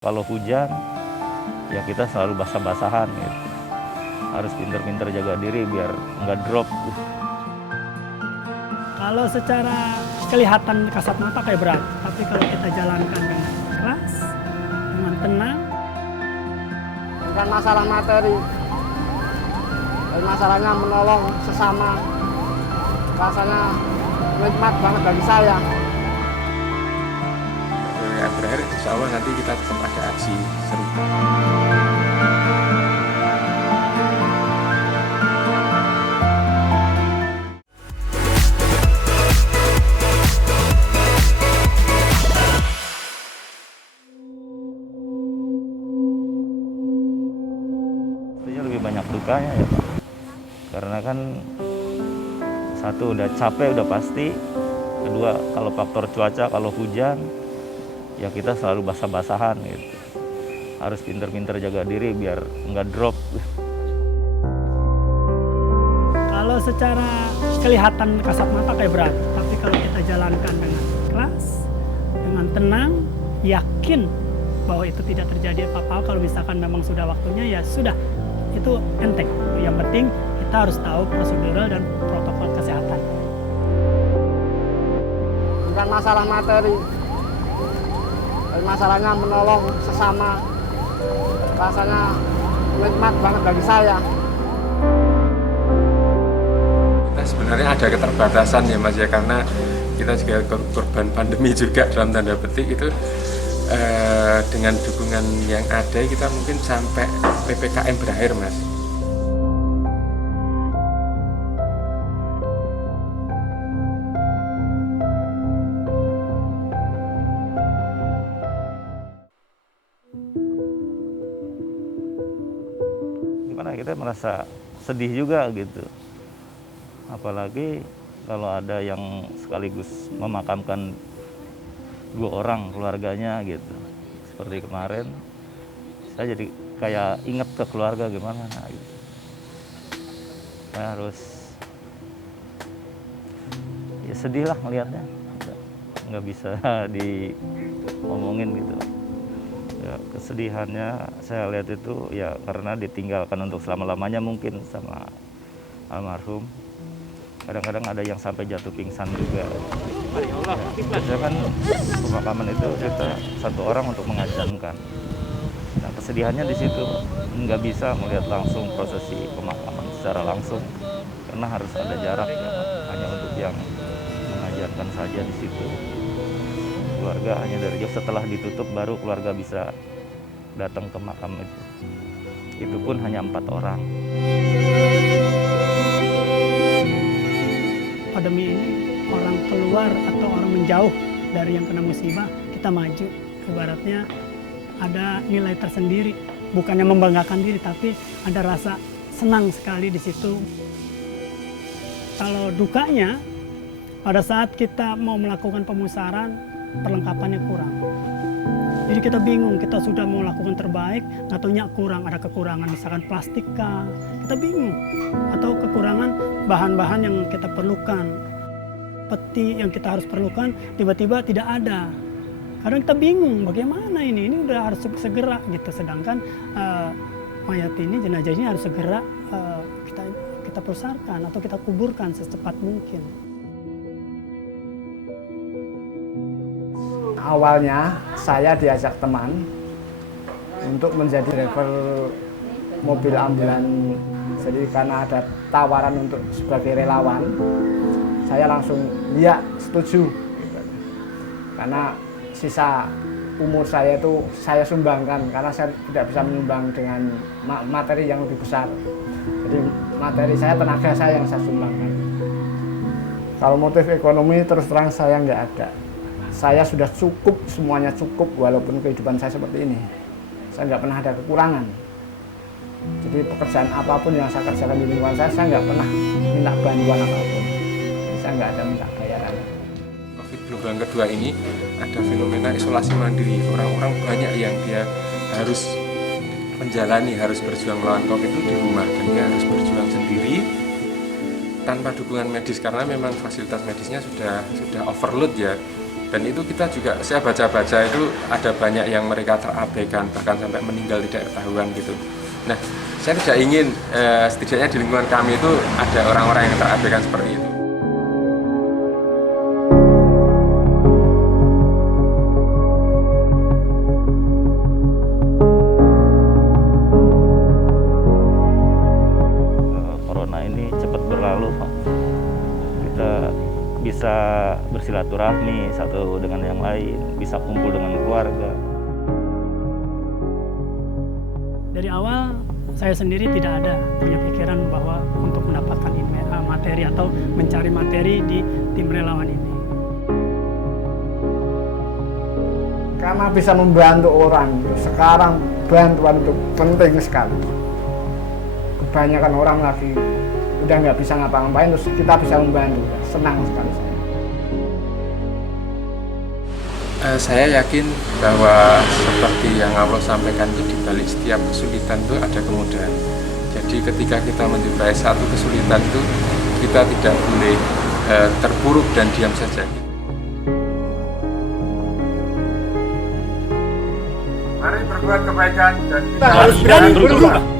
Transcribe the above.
Kalau hujan, ya kita selalu basah-basahan gitu. Harus pinter-pinter jaga diri biar nggak drop gitu. Kalau secara kelihatan kasat mata kayak berat, tapi kalau kita jalankan dengan ikhlas, dengan tenang. Bukan masalah materi, masalahnya menolong sesama. Rasanya nikmat banget bagi saya. Yang berakhir insya Allah nanti kita tetap ada aksi serupa. Tentunya lebih banyak dukanya ya Pak. Karena kan satu udah capek udah pasti, kedua kalau faktor cuaca, kalau hujan ya kita selalu basah-basahan gitu. Harus pinter-pinter jaga diri biar nggak drop. Kalau secara kelihatan kasat mata kayak berat, tapi kalau kita jalankan dengan ikhlas, dengan tenang, yakin bahwa itu tidak terjadi apa-apa. Kalau misalkan memang sudah waktunya, ya sudah, itu enteng. Yang penting kita harus tahu prosedural dan protokol kesehatan. Bukan masalah materi, masalahnya menolong sesama. Rasanya nikmat banget bagi saya. Kita sebenarnya ada keterbatasan ya Mas ya, karena kita juga korban pandemi juga dalam tanda petik itu. Dengan dukungan yang ada kita mungkin sampai PPKM berakhir Mas. Gimana kita merasa sedih juga gitu. Apalagi kalau ada yang sekaligus memakamkan 2 orang keluarganya gitu. Seperti kemarin, saya jadi kayak inget ke keluarga gimana gitu. Saya harus ya sedih lah ngelihatnya, nggak bisa diomongin gitu. Ya, kesedihannya saya lihat itu ya karena ditinggalkan untuk selama-lamanya mungkin sama almarhum. Kadang-kadang ada yang sampai jatuh pingsan juga. Ya, biasanya kan pemakaman itu kita 1 orang untuk mengajankan. Nah kesedihannya di situ nggak bisa melihat langsung prosesi pemakaman secara langsung karena harus ada jarak ya, hanya untuk yang mengajarkan saja di situ. Keluarga hanya dari jauh, setelah ditutup baru keluarga bisa datang ke makam itu. Itu pun hanya 4 orang. Pandemi ini orang keluar atau orang menjauh dari yang kena musibah, kita maju. Ibaratnya ada nilai tersendiri, bukannya membanggakan diri, tapi ada rasa senang sekali di situ. Kalau dukanya, pada saat kita mau melakukan pemusaran, perlengkapannya kurang. Jadi kita bingung, kita sudah mau lakukan terbaik, nggak taunya kurang, ada kekurangan, misalkan plastik kah, kita bingung. Atau kekurangan bahan-bahan yang kita perlukan. Peti yang kita harus perlukan, tiba-tiba tidak ada. Kadang kita bingung, bagaimana ini udah harus segera gitu. Sedangkan mayat ini, jenazah ini harus segera kita pusarkan atau kita kuburkan secepat mungkin. Awalnya saya diajak teman untuk menjadi driver mobil ambulan. Jadi karena ada tawaran untuk sebagai relawan, saya langsung ya setuju. Karena sisa umur saya itu saya sumbangkan karena saya tidak bisa menyumbang dengan materi yang lebih besar. Jadi materi saya, tenaga saya yang saya sumbangkan. Kalau motif ekonomi terus terang saya nggak ada. Saya sudah cukup, semuanya cukup walaupun kehidupan saya seperti ini. Saya nggak pernah ada kekurangan. Jadi pekerjaan apapun yang saya kerjakan di lingkungan saya nggak pernah minta bantuan apapun. Saya nggak ada minta bayaran. Covid gelombang kedua ini ada fenomena isolasi mandiri. Orang-orang banyak yang dia harus menjalani, harus berjuang melawan Covid itu di rumah. Dan dia harus berjuang sendiri tanpa dukungan medis karena memang fasilitas medisnya sudah overload ya. Dan itu kita juga, saya baca-baca itu ada banyak yang mereka terabaikan, bahkan sampai meninggal tidak ketahuan gitu. Nah, saya tidak ingin setidaknya di lingkungan kami itu ada orang-orang yang terabaikan seperti itu. Corona ini cepat berlalu, Pak. Kita bisa bersilaturahmi satu dengan yang lain, bisa kumpul dengan keluarga. Dari awal saya sendiri tidak ada punya pikiran bahwa untuk mendapatkan materi atau mencari materi di tim relawan ini. Karena bisa membantu orang, sekarang bantuan itu penting sekali. Kebanyakan orang lagi udah nggak bisa ngapa-ngapain, terus kita bisa membantu, senang sekali saya. Saya yakin bahwa seperti yang Allah sampaikan itu di balik setiap kesulitan itu ada kemudahan. Jadi ketika kita menjumpai satu kesulitan itu kita tidak boleh terpuruk dan diam saja. Mari berbuat kebaikan dan Kita harus berani berubah.